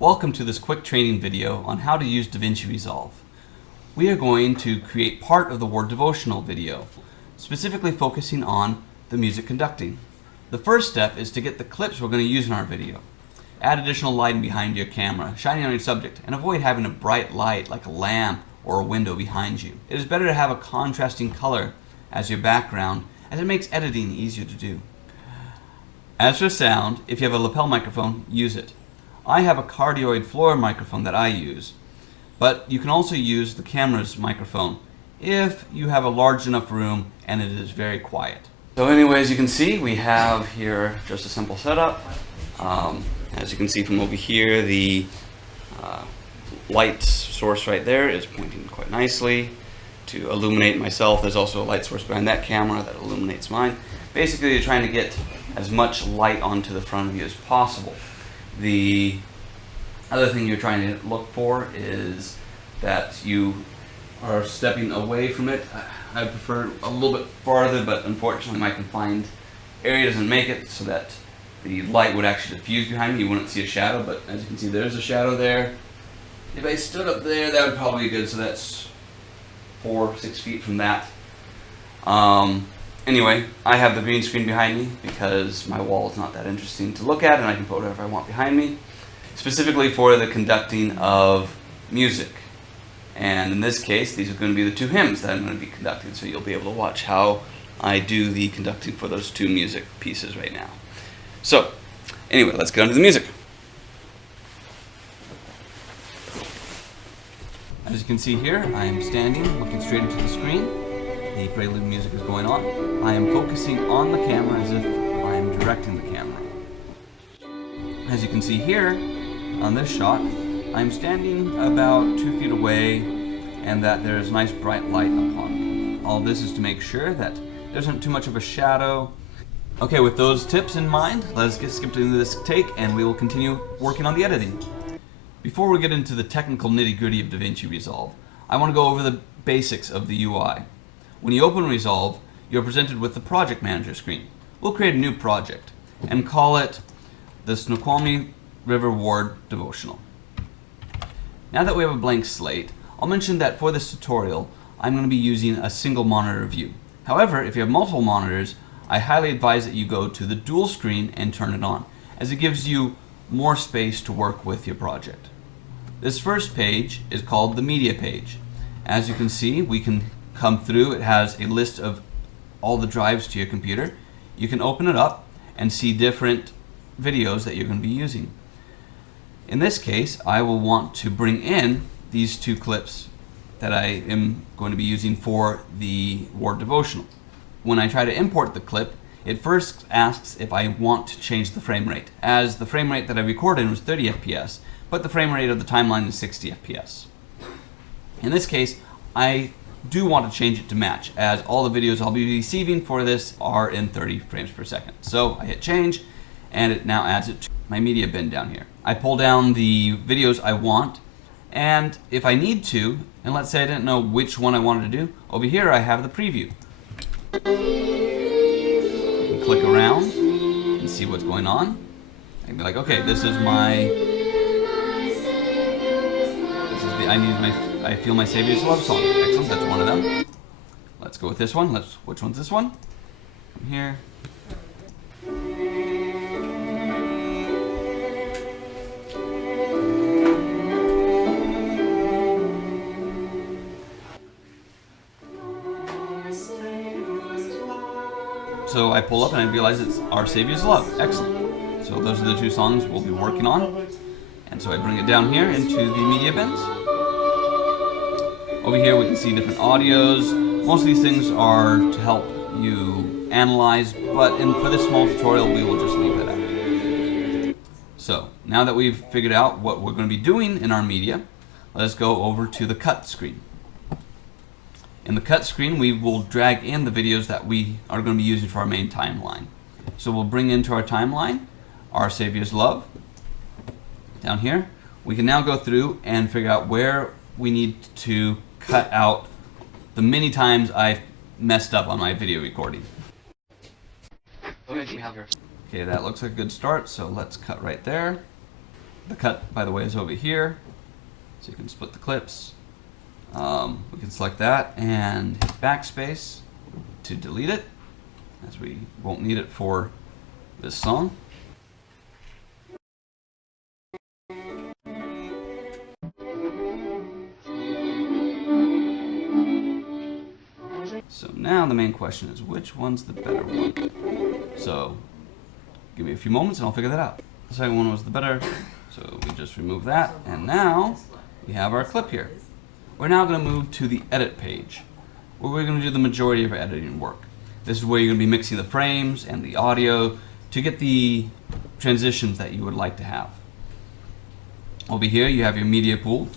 Welcome to this quick training video on how to use Davinci Resolve. We are going to create part of the word devotional video, specifically focusing on the music conducting. The first step is to get the clips we're going to use in our video. Add additional lighting behind your camera, shining on your subject, and avoid having a bright light like a lamp or a window behind you. It is better to have a contrasting color as your background, as it makes editing easier to do. As for sound, if you have a lapel microphone, use it. I have a cardioid floor microphone that I use, but you can also use the camera's microphone if you have a large enough room and it is very quiet. So anyways, you can see we have here just a simple setup. As you can see from over here, the light source right there is pointing quite nicely to illuminate myself. There's also a light source behind that camera that illuminates mine. Basically, you're trying to get as much light onto the front of you as possible. The other thing you're trying to look for is that you are stepping away from it. I prefer a little bit farther, but unfortunately my confined area doesn't make it so that the light would actually diffuse behind me. You wouldn't see a shadow, but as you can see, there's a shadow there. If I stood up there, that would probably be good, so that's 4 or 6 feet from that. Anyway, I have the green screen behind me because my wall is not that interesting to look at and I can put whatever I want behind me, specifically for the conducting of music. And in this case, these are going to be the 2 hymns that I'm going to be conducting, so you'll be able to watch how I do the conducting for those 2 music pieces right now. So, anyway, let's get on to the music. As you can see here, I am standing, looking straight into the screen. The prelude music is going on. I am focusing on the camera as if I am directing the camera. As you can see here, on this shot, I'm standing about 2 feet away and that there is nice bright light upon me. All this is to make sure that there isn't too much of a shadow. Okay, with those tips in mind, let's skip into this take and we will continue working on the editing. Before we get into the technical nitty-gritty of Davinci Resolve, I want to go over the basics of the UI. When you open Resolve, you're presented with the Project Manager screen. We'll create a new project and call it the Snoqualmie River Ward Devotional. Now that we have a blank slate, I'll mention that for this tutorial, I'm going to be using a single monitor view. However, if you have multiple monitors, I highly advise that you go to the dual screen and turn it on, as it gives you more space to work with your project. This first page is called the Media page. As you can see, we can come through. It has a list of all the drives to your computer. You can open it up and see different videos that you're going to be using. In this case, I will want to bring in these 2 clips that I am going to be using for the Word Devotional. When I try to import the clip, it first asks if I want to change the frame rate, as the frame rate that I recorded in was 30 FPS, but the frame rate of the timeline is 60 FPS. In this case, I do want to change it to match, as all the videos I'll be receiving for this are in 30 frames per second. So I hit change, and it now adds it to my media bin down here. I pull down the videos I want, and if I need to, and let's say I didn't know which one I wanted to do, over here I have the preview. I can click around and see what's going on. I can be like, okay, this is I Feel My Savior's Love Song. Excellent, that's one of them. Let's go with this one. Which one's this one? From here. So I pull up and I realize it's Our Savior's Love. Excellent. So those are the 2 songs we'll be working on. And so I bring it down here into the media bins. Over here we can see different audios. Most of these things are to help you analyze, but for this small tutorial we will just leave it at. So now that we've figured out what we're going to be doing in our media, let's go over to the cut screen. In the cut screen we will drag in the videos that we are going to be using for our main timeline. So we'll bring into our timeline Our Savior's Love. Down here we can now go through and figure out where we need to cut out the many times I messed up on my video recording. Okay, that looks like a good start, so let's cut right there. The cut, by the way, is over here, so you can split the clips. We can select that and hit backspace to delete it, as we won't need it for this song. So now the main question is, which one's the better one? So give me a few moments and I'll figure that out. The second one was the better, so we just remove that, and now we have our clip here. We're now going to move to the edit page, where we're going to do the majority of our editing work. This is where you're going to be mixing the frames and the audio to get the transitions that you would like to have. Over here you have your media pool,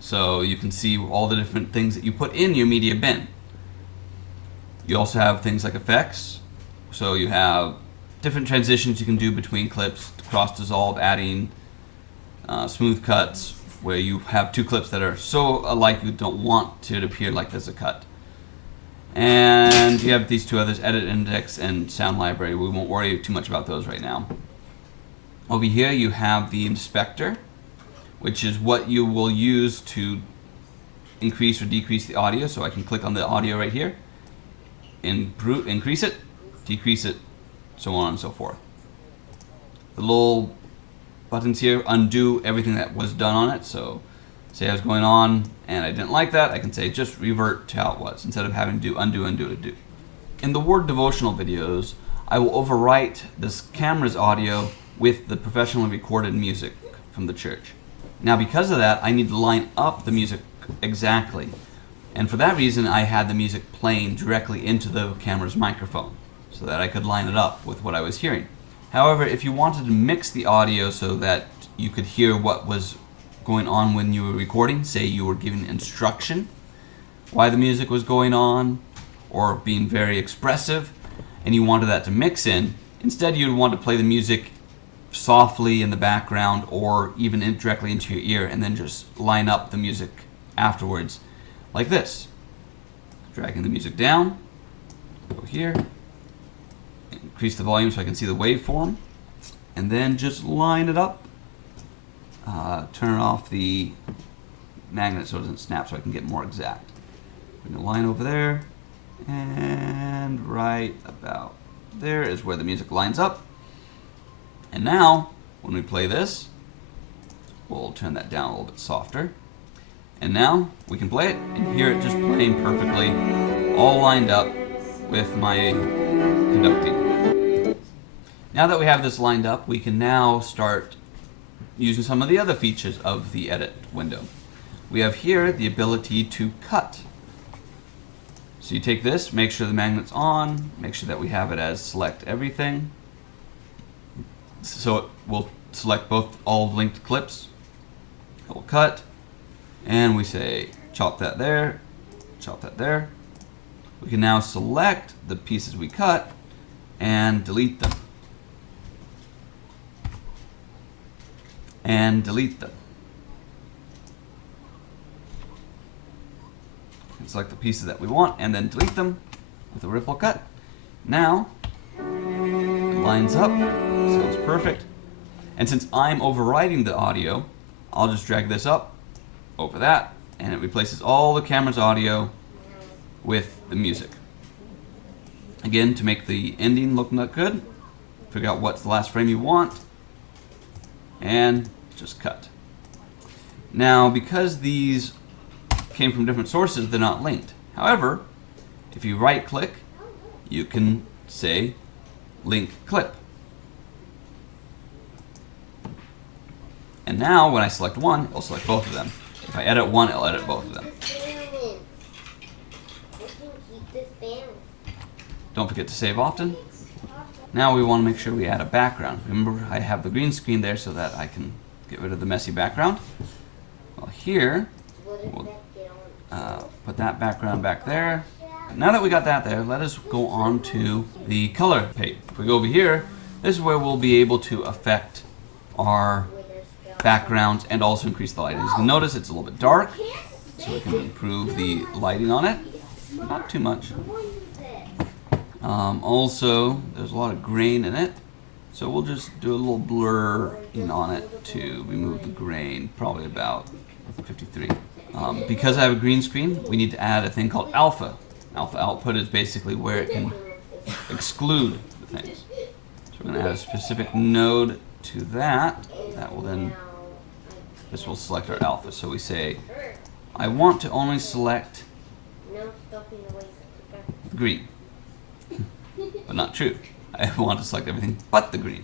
so you can see all the different things that you put in your media bin. You also have things like effects, so you have different transitions you can do between clips, cross dissolve, adding smooth cuts, where you have two clips that are so alike you don't want it to appear like there's a cut. And you have these two others, edit index and sound library. We won't worry too much about those right now. Over here you have the inspector, which is what you will use to increase or decrease the audio. So I can click on the audio right here, increase it, decrease it, so on and so forth. The little buttons here undo everything that was done on it. So say I was going on and I didn't like that, I can say just revert to how it was instead of having to do undo, undo, undo. In the Word devotional videos, I will overwrite this camera's audio with the professionally recorded music from the church. Now because of that, I need to line up the music exactly. And for that reason, I had the music playing directly into the camera's microphone so that I could line it up with what I was hearing. However, if you wanted to mix the audio so that you could hear what was going on when you were recording, say you were giving instruction why the music was going on or being very expressive, and you wanted that to mix in, instead you'd want to play the music softly in the background or even directly into your ear and then just line up the music afterwards like this. Dragging the music down, go here, increase the volume so I can see the waveform, and then just line it up. Turn off the magnet so it doesn't snap so I can get more exact. Bring a line over there, and right about there is where the music lines up. And now, when we play this, we'll turn that down a little bit softer. And now we can play it and hear it just playing perfectly, all lined up with my conducting. Now that we have this lined up, we can now start using some of the other features of the edit window. We have here the ability to cut. So you take this, make sure the magnet's on, make sure that we have it as select everything. So it will select all linked clips. It will cut, and we say chop that there, chop that there. We can now select the pieces we cut and delete them. And delete them. And select the pieces that we want and then delete them with a ripple cut. Now, it lines up, sounds perfect. And since I'm overriding the audio, I'll just drag this up over that, and it replaces all the camera's audio with the music. Again, to make the ending look good, figure out what's the last frame you want, and just cut. Now, because these came from different sources, they're not linked. However, if you right click, you can say link clip. And now when I select one, it'll select both of them. If I edit one, it'll edit both of them. Don't forget to save often. Now we want to make sure we add a background. Remember, I have the green screen there so that I can get rid of the messy background. Well, here, we'll put that background back there. Now that we got that there, let us go on to the color page. If we go over here, this is where we'll be able to affect our backgrounds and also increase the lighting. As you can notice, it's a little bit dark, so we can improve the lighting on it. Not too much. Also, there's a lot of grain in it, So we'll just do a little blur in on it to remove the grain, probably about 53. Because I have a green screen, we need to add a thing called alpha. Alpha output is basically where it can exclude the things. So we're going to add a specific node to that. That will then, this will select our alpha. So we say, I want to only select green. But not true. I want to select everything but the green.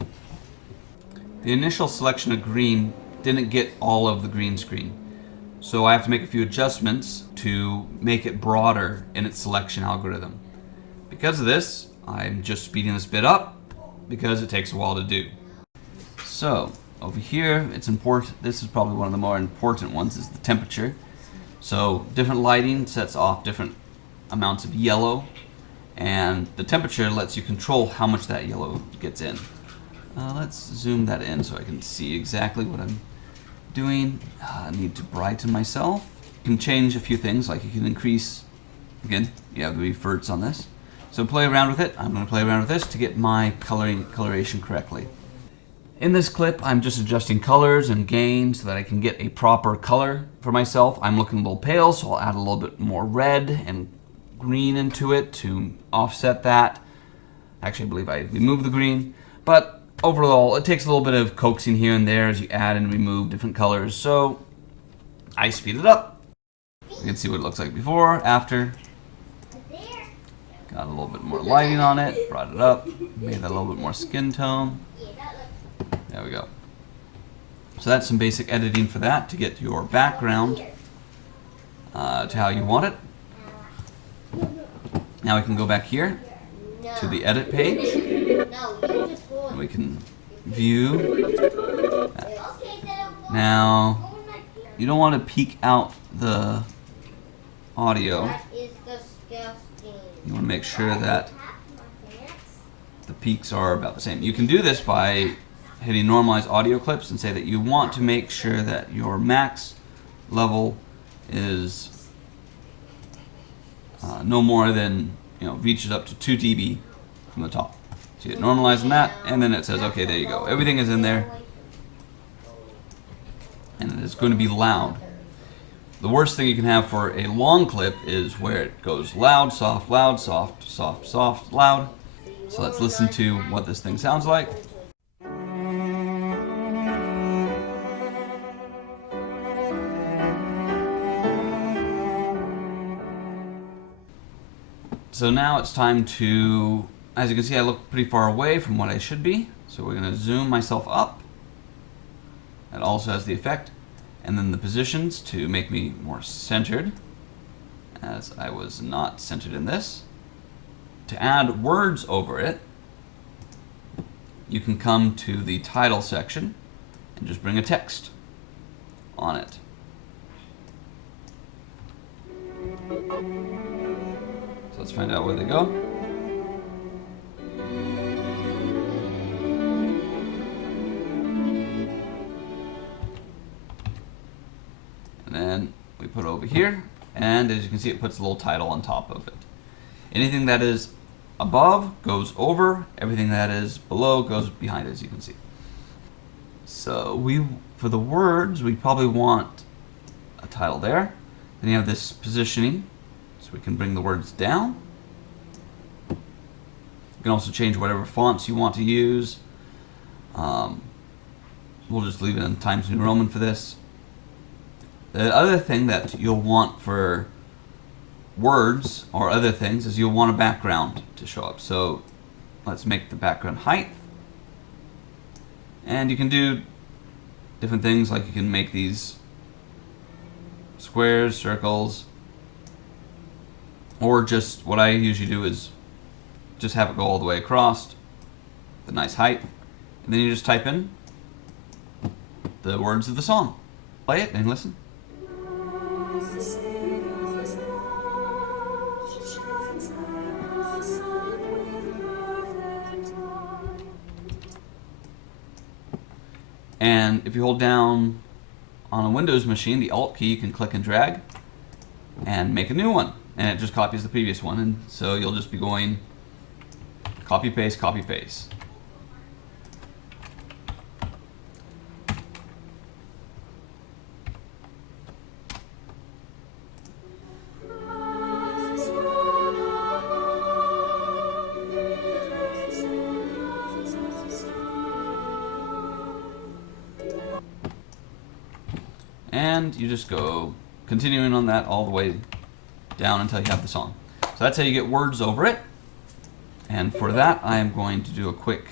The initial selection of green didn't get all of the green screen. So I have to make a few adjustments to make it broader in its selection algorithm. Because of this, I'm just speeding this bit up because it takes a while to do. So over here, it's important. This is probably one of the more important ones, is the temperature. So different lighting sets off different amounts of yellow, and the temperature lets you control how much that yellow gets in. Let's zoom that in so I can see exactly what I'm doing. I need to brighten myself. You can change a few things, like you can increase, again, you have the reverts on this. So play around with it. I'm going to play around with this to get my coloration correctly. In this clip, I'm just adjusting colors and gain so that I can get a proper color for myself. I'm looking a little pale, so I'll add a little bit more red and green into it to offset that. Actually, I believe I removed the green, but overall, it takes a little bit of coaxing here and there as you add and remove different colors. So I speed it up. You can see what it looks like before, after. Got a little bit more lighting on it, brought it up, made that a little bit more skin tone. There we go. So that's some basic editing for that to get your background to how you want it. Now we can go back here to the edit page, and we can view. Now, you don't want to peek out the audio. You want to make sure that the peaks are about the same. You can do this by hitting normalize audio clips and say that you want to make sure that your max level is no more than, reaches up to 2 dB from the top. So you hit normalize on that, and then it says, okay, there you go. Everything is in there, and it's going to be loud. The worst thing you can have for a long clip is where it goes loud, soft, soft, soft, loud. So let's listen to what this thing sounds like. So now it's time to, as you can see, I look pretty far away from what I should be. So we're going to zoom myself up. That also has the effect. And then the positions to make me more centered, as I was not centered in this. To add words over it, you can come to the title section and just bring a text on it. So let's find out where they go. And then we put it over here, and as you can see, it puts a little title on top of it. Anything that is above goes over, everything that is below goes behind, as you can see. So for the words, we probably want a title there. Then you have this positioning, so we can bring the words down. You can also change whatever fonts you want to use. We'll just leave it in Times New Roman for this. The other thing that you'll want for words or other things is you'll want a background to show up. So let's make the background height. And you can do different things, like you can make these squares, circles, or just what I usually do is just have it go all the way across, the nice height, and then you just type in the words of the song. Play it and listen. And if you hold down on a Windows machine, the Alt key, you can click and drag and make a new one. And it just copies the previous one. And so you'll just be going copy, paste, copy, paste. And you just go continuing on that all the way down until you have the song. So that's how you get words over it. And for that, I am going to do a quick...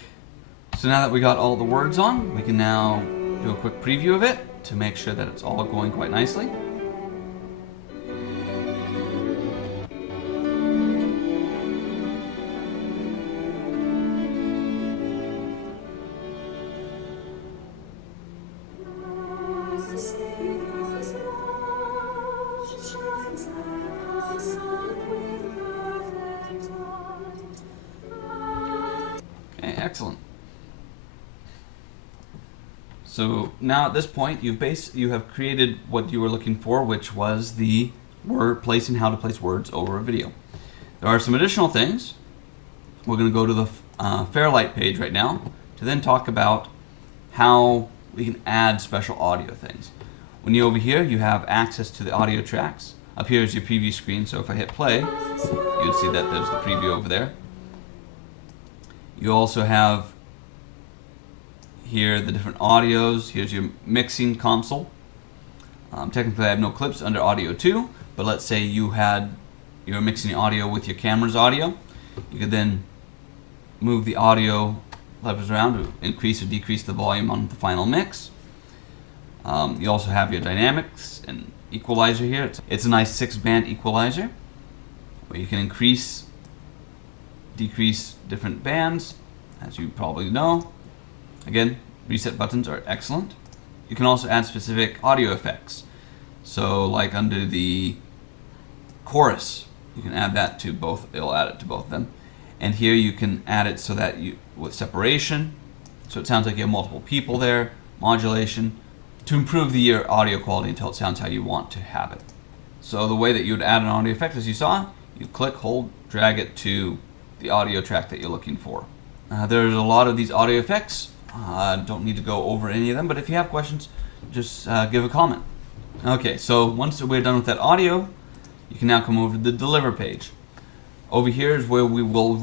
So now that we got all the words on, we can now do a quick preview of it to make sure that it's all going quite nicely. Okay, excellent. So now at this point, you have created what you were looking for, which was the word placing, how to place words over a video. There are some additional things. We're going to go to the Fairlight page right now to then talk about how we can add special audio things. When you're over here, you have access to the audio tracks. Up here is your preview screen, so if I hit play, you would see that there's the preview over there. You also have here the different audios. Here's your mixing console. Technically I have no clips under audio 2, but let's say you're mixing audio with your camera's audio. You could then move the audio levers around to increase or decrease the volume on the final mix. You also have your dynamics and equalizer here. It's a nice 6-band equalizer where you can increase, decrease different bands, as you probably know. Again, reset buttons are excellent. You can also add specific audio effects. So like under the chorus, you can add that to both, it'll add it to both of them. And here you can add it so that with separation, so it sounds like you have multiple people there, modulation, to improve the audio quality until it sounds how you want to have it. So the way that you would add an audio effect, as you saw, you click, hold, drag it to the audio track that you're looking for. There's a lot of these audio effects. Don't need to go over any of them, but if you have questions, just give a comment. Okay, so once we're done with that audio, you can now come over to the Deliver page. Over here is where we will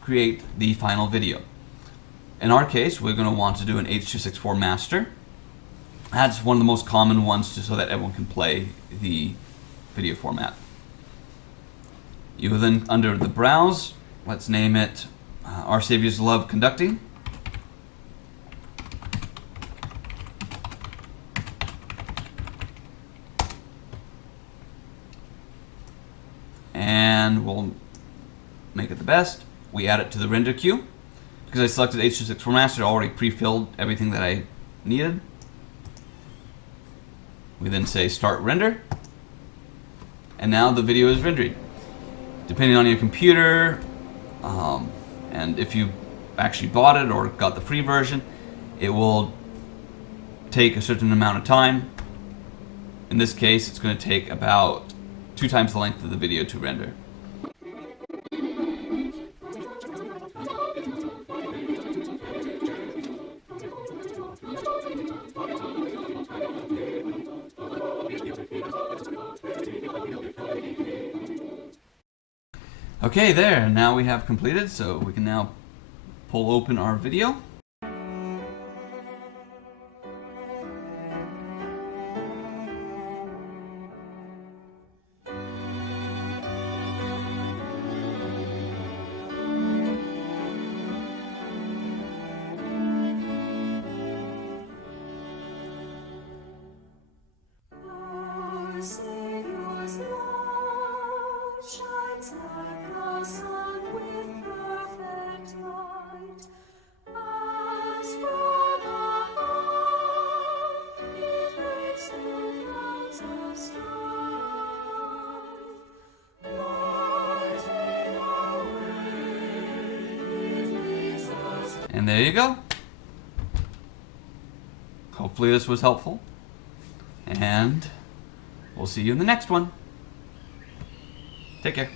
create the final video. In our case, we're going to want to do an H.264 master. That's one of the most common ones, just so that everyone can play the video format. You will then, under the browse, let's name it Our Saviors Love Conducting. And we'll make it the best. We add it to the render queue. Because I selected H.264 master, it already pre-filled everything that I needed. We then say start render, and now the video is rendering. Depending on your computer, and if you actually bought it or got the free version, it will take a certain amount of time. In this case, it's going to take about 2 times the length of the video to render. Okay, there, now we have completed, so we can now pull open our video. And there you go. Hopefully this was helpful. And we'll see you in the next one. Take care.